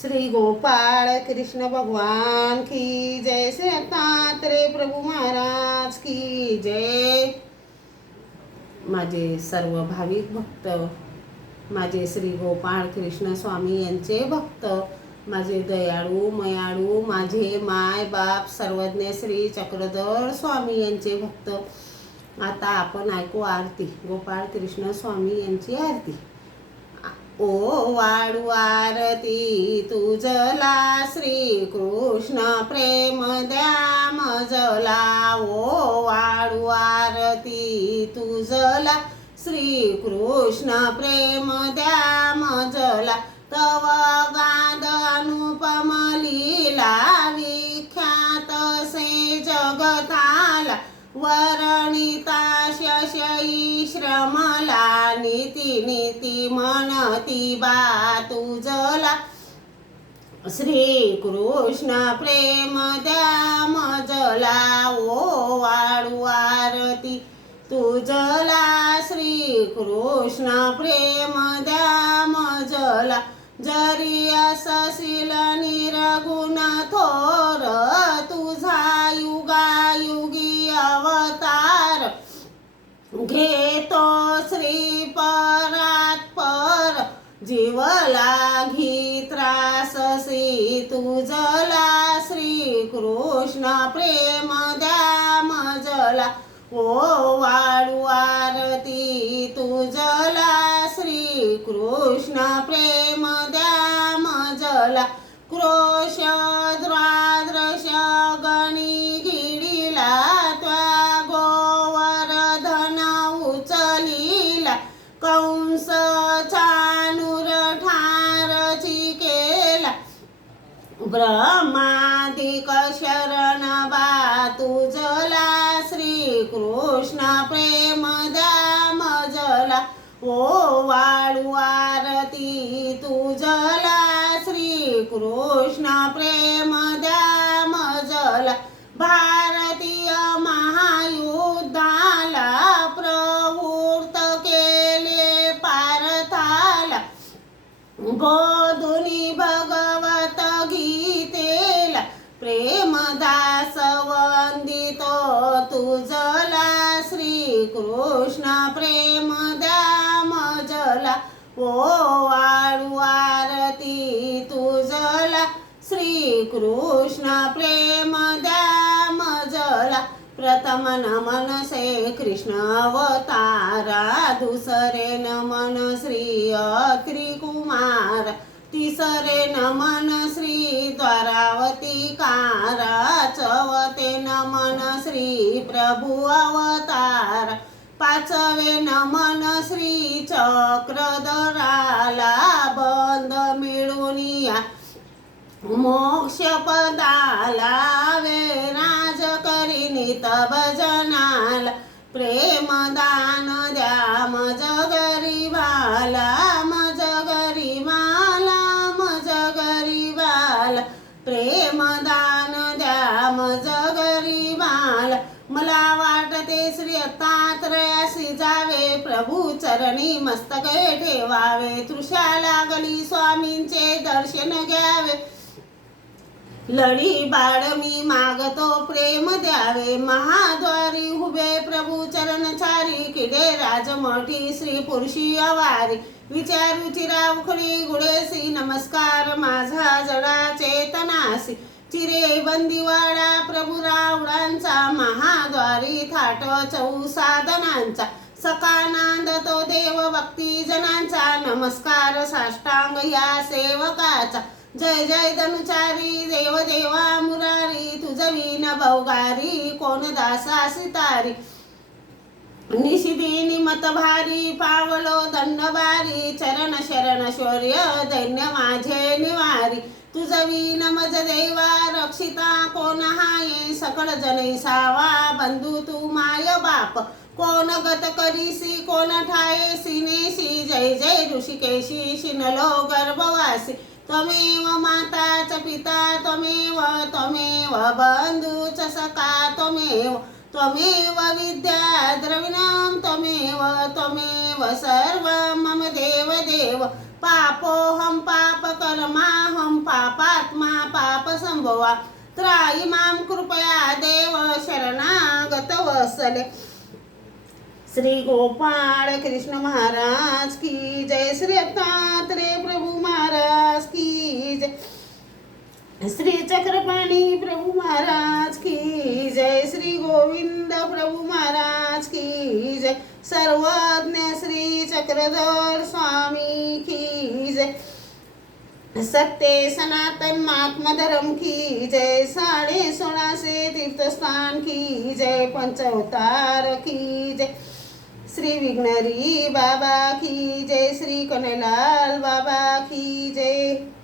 श्री गोपाळ कृष्ण भगवान की जय, श्री दत्तात्रेय प्रभू महाराज की जय। माझे सर्व भाविक भक्त, माझे श्री गोपाळ कृष्ण स्वामी यांचे भक्त, माझे दयाळू मयाळू, माझे माय बाप सर्वज्ञ श्री चक्रधर स्वामी यांचे भक्त, आता आपण ऐकू आरती, गोपाळ कृष्ण स्वामी यांची आरती। ओ वाढू आरती तुझला श्री कृष्ण प्रेम द्या मजला, ओ वाढू आरती तुझला श्री कृष्ण प्रेम द्या मजला, तव गाद अनुपम लीला विख्यात से जगताला, वर्णिता शशई श्रमला नीती नीती म्हणती बा तुझला, श्री कृष्ण प्रेम द्या मजला, ओ वाढू आरती तुझला श्री कृष्ण प्रेम द्या मजला, जरी असशील निरगुण थोर तुझा युगायुगी अवतार, घेतो श्री परात पर जीवला घी त्राससी तुझला, श्री कृष्ण प्रेम द्या मजला, ओ वाढू आरती तुझला श्री कृष्ण प्रेम द्या मजला, क्रोश द्वादश गणी गिडीला त्या गोवर्धन उचलीला, कंस चाणूर ठारची केला, ब्रह्मादिक शरण बा तुझला, श्री कृष्ण प्रेम द्या मजला, ओ वाढू आरती तुझला श्री कृष्ण प्रेम द्या मजला, भारतीय महायुद्धाला प्रवृत्त केले पारथाला, बोधुनी भगवत गीतेला प्रेमदास वंदितो तुझला, श्री कृष्ण प्रेम द्या मजला, ओ वाढू आरती तुझला श्री कृष्ण प्रेम द्या मजला, प्रथम नमन से कृष्ण अवतारा, दुसरे नमन श्री त्रिकुमार, तिसरे नमन श्री द्वारावती कारा, चौथे नमन श्री प्रभु अवतार, पाचवे नमन श्री चक्रधराला, बंद मिळून या मोक्ष पदाला, विराज करी नित भजनाला, प्रेमदान द्या मज गरीबाला, मज गरीबाला, मज गरीबाला, प्रेमदान द्या मज गरीबाला, मला वाटते श्री दत्तात्रयासी जावे, प्रभू चरणी मस्तक ठेवावे, तृषा लागली स्वामींचे दर्शन घ्यावे, लढी बाळ मी मागतो प्रेम द्यावे, महाद्वारी उभे प्रभू चरणचारी, किडे राजमठी श्री पुरुषी अवारी, विचारू चिरावखडी गुडेसी नमस्कार माझा जडा चेतनासी, चिरे बंदीवाडा प्रभू रावडांचा, महाद्वारी थाट चौसादनांचा, सकानांद तो देव भक्ती जनांचा, नमस्कार साष्टांग या सेवकाचा, जय जय धनुचारी देव देवा मुरारी, तुझवीन भौगारी कोण दासा सितारी, निशिदी निमत भारी पावलो दंडबारी, चरण शरण शौर्य दैन्य माझे निवारी, तुझवीन मज देवा रक्षिता कोण हाये, सकळ जनै सावा बंधू तू माय बाप, कोण गत करीसी कोण ठाये सिनेशी, जय जय ऋषिकेशी शिनलो गर्भवासी, त्वमेव माताच पिता त्वमेव, त्वमेव बंधूच सखा त्वमेव, त्वमेव विद्या द्रविणं त्वमेव, त्वमेव सर्वं मम देव देव, पापोऽहं पापकर्माहं पाप संभवा त्राई माम कृपया देव शरणागत वत्सले श्री गोपाळ कृष्ण महाराज की जय श्री दत्तात्रेय प्रभु महाराज की जय श्री चक्रपाणी प्रभु महाराज की जय श्री गोविंद प्रभु महाराज की जय सर्वज्ञ श्री चक्रधर स्वामी की जय सत्य सनातन महात्मा धर्म की जय 16.5 तीर्थस्थान की जय पंचअवतार की जय श्री विघ्नहरी बाबा की जय श्री कन्हैयालाल बाबा की जय।